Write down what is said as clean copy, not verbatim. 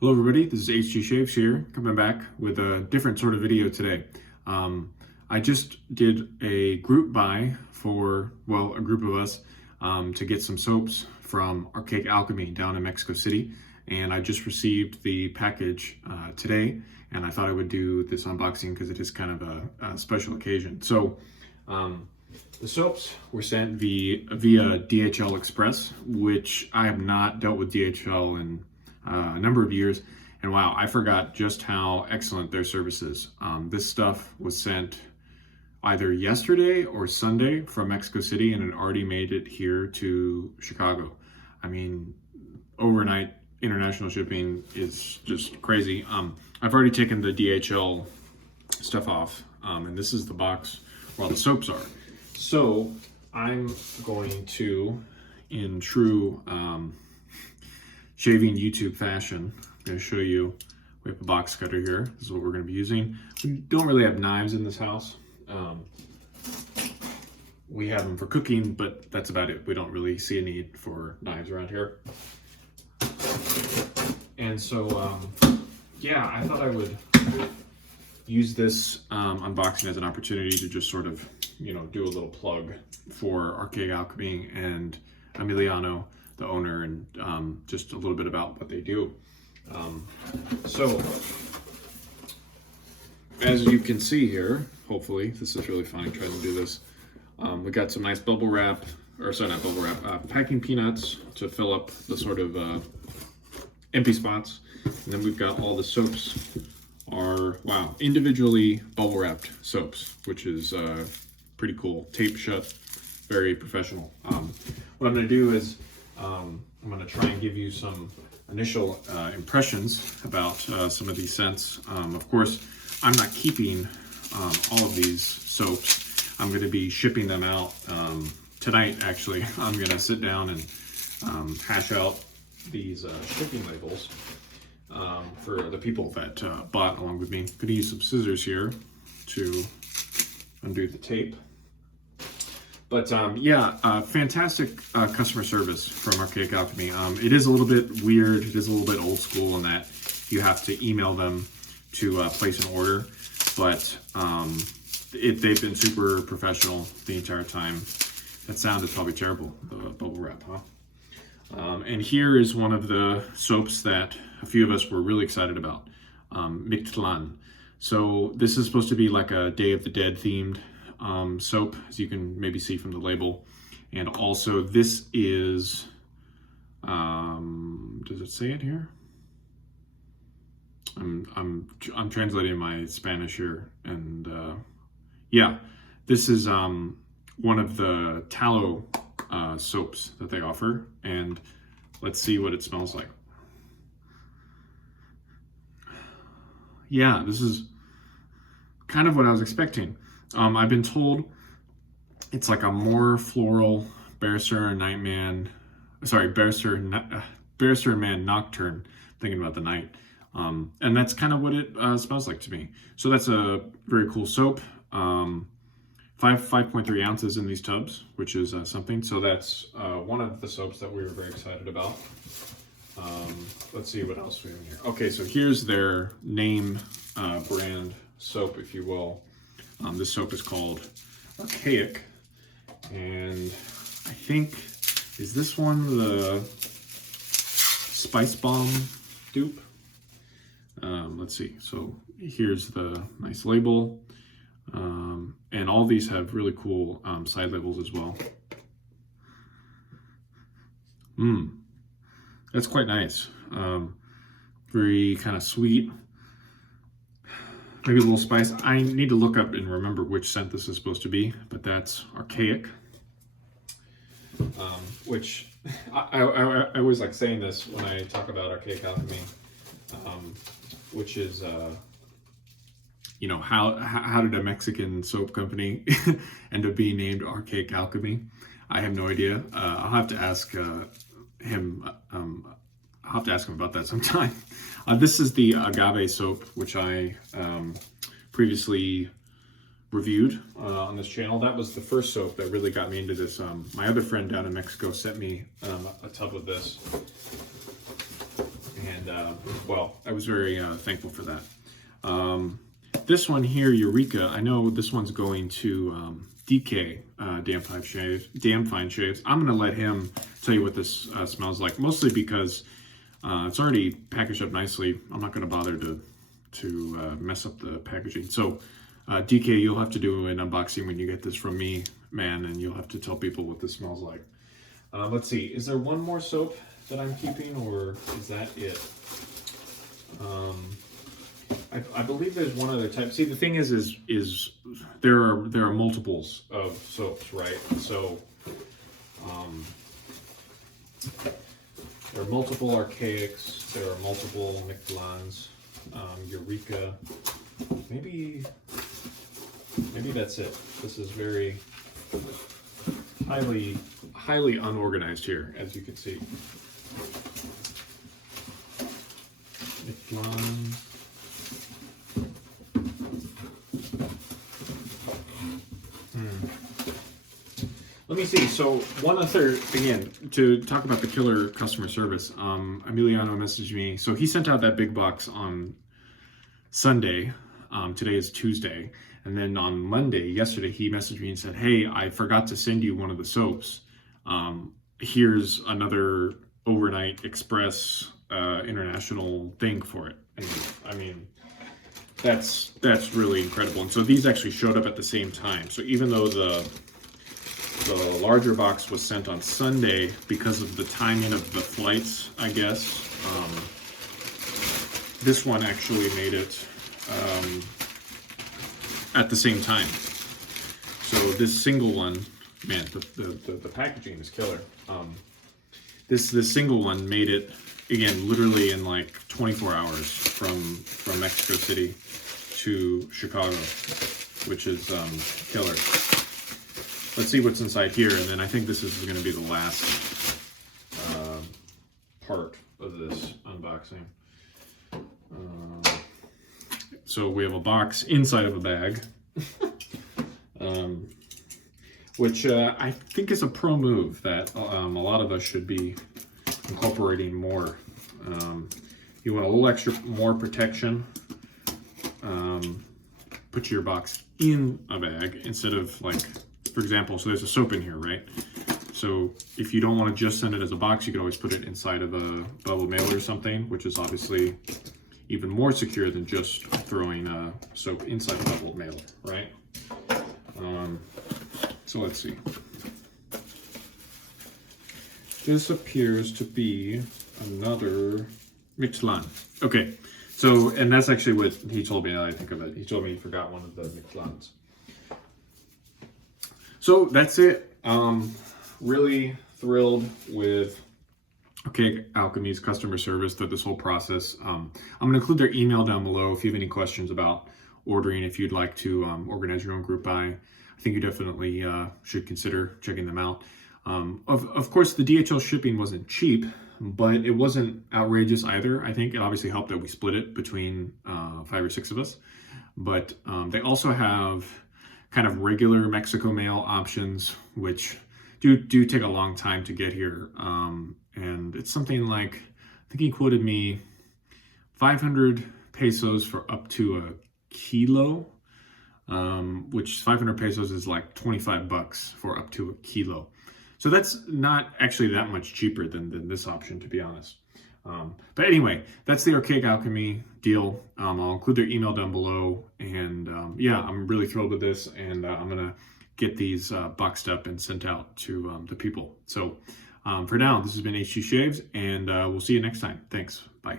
Hello everybody, this is HG Shaves here, coming back with a different sort of video today. I just did a group buy for, well, a group of us to get some soaps from Archaic Alchemy down in Mexico City. And I just received the package today, and I thought I would do this unboxing because it is kind of a special occasion. So the soaps were sent via DHL Express, which I have not dealt with DHL in a number of years, and wow, I forgot just how excellent their service is. This stuff was sent either yesterday or Sunday from Mexico City, and it already made it here to Chicago. I mean, overnight international shipping is just crazy. I've already taken the DHL stuff off, and this is the box where all the soaps are. So I'm going to, in true shaving YouTube fashion, I'm going to show you. We have a box cutter here. This is what we're going to be using. We don't really have knives in this house. We have them for cooking, but that's about it. We don't really see a need for knives around here. And so, yeah, I thought I would use this unboxing as an opportunity to just sort of, do a little plug for Archaic Alchemy and Emiliano, the owner, and just a little bit about what they do. So as you can see here, hopefully this is really fun trying to do this. We got some nice bubble wrap, or sorry, not bubble wrap, packing peanuts to fill up the sort of empty spots. And then we've got all the soaps are, wow, individually bubble wrapped soaps, which is pretty cool. Tape shut, very professional. What I'm gonna do is I'm going to try and give you some initial impressions about some of these scents. Of course, I'm not keeping all of these soaps. I'm going to be shipping them out tonight, actually. I'm going to sit down and hash out these shipping labels for the people that bought along with me. I'm going to use some scissors here to undo the tape. But yeah, fantastic customer service from Archaic Alchemy. It is a little bit weird. It is a little bit old school in that you have to email them to place an order. But they've been super professional the entire time. That sound is probably terrible, the bubble wrap, huh? And here is one of the soaps that a few of us were really excited about, Mictlan. So this is supposed to be like a Day of the Dead themed soap, as you can maybe see from the label. And also this is, does it say it here? I'm translating my Spanish here, and yeah, this is one of the tallow soaps that they offer, and let's see what it smells like. Yeah, this is kind of what I was expecting. I've been told it's like a more floral Barrister and Man Nocturne, thinking about the night. And that's kind of what it smells like to me. So that's a very cool soap. 5.3 ounces in these tubs, which is something. So that's one of the soaps that we were very excited about. Let's see what else we have in here. Okay, so here's their name brand soap, if you will. This soap is called Archaic, and I think, is this one the Spice Bomb dupe? Let's see. So here's the nice label, and all these have really cool side labels as well. That's quite nice. Very kind of sweet. Maybe a little spice. I need to look up and remember which scent this is supposed to be, but that's Archaic. Which I always like saying this when I talk about Archaic Alchemy, which is, how did a Mexican soap company end up being named Archaic Alchemy? I have no idea. I'll have to ask him. I'll have to ask him about that sometime. This is the agave soap, which I previously reviewed on this channel. That was the first soap that really got me into this. My other friend down in Mexico sent me a tub of this. And And well, I was very thankful for that. This one here, Eureka, I know this one's going to DK, Damn Fine Shaves. I'm going to let him tell you what this smells like, mostly because it's already packaged up nicely. I'm not going to bother to mess up the packaging. So DK, you'll have to do an unboxing when you get this from me, man, and you'll have to tell people what this smells like. Let's see, is there one more soap that I'm keeping, or is that it? I believe there's one other type. See, the thing is there are multiples of soaps, right? So there are multiple Archaics, there are multiple Michelins, Eureka. Maybe that's it. This is very highly unorganized here, as you can see. Michelin. Let me see. So one other, again, to talk about the killer customer service, Emiliano messaged me. So he sent out that big box on Sunday. Today is Tuesday. And then on Monday, yesterday, he messaged me and said, hey, I forgot to send you one of the soaps. Here's another overnight express international thing for it. And I mean, that's really incredible. And so these actually showed up at the same time. So even though the larger box was sent on Sunday, because of the timing of the flights, I guess, this one actually made it at the same time. So this single one, man, the packaging is killer. This single one made it, again, literally in like 24 hours from Mexico City to Chicago, which is killer. Let's see what's inside here, and then I think this is going to be the last part of this unboxing. So we have a box inside of a bag, which I think is a pro move that a lot of us should be incorporating more. You want a little extra more protection, put your box in a bag instead of, like, for example, so there's a soap in here, right? So if you don't want to just send it as a box, you can always put it inside of a bubble mailer or something, which is obviously even more secure than just throwing soap inside a bubble mailer, right? So let's see. This appears to be another Michelin. Okay, so, and that's actually what he told me, now I think of it. He told me he forgot one of the Michelins. So that's it. Really thrilled with Archaic Alchemy's customer service through this whole process. I'm going to include their email down below if you have any questions about ordering, if you'd like to organize your own group buy. I think you definitely should consider checking them out. Of course, the DHL shipping wasn't cheap, but it wasn't outrageous either. I think it obviously helped that we split it between 5 or 6 of us. But they also have kind of regular Mexico mail options, which do take a long time to get here. And it's something like, I think he quoted me 500 pesos for up to a kilo, which 500 pesos is like 25 bucks for up to a kilo. So that's not actually that much cheaper than this option, to be honest. But anyway, that's the Archaic Alchemy deal. I'll include their email down below. And yeah, I'm really thrilled with this. And I'm going to get these boxed up and sent out to the people. So for now, this has been HG Shaves, and we'll see you next time. Thanks. Bye.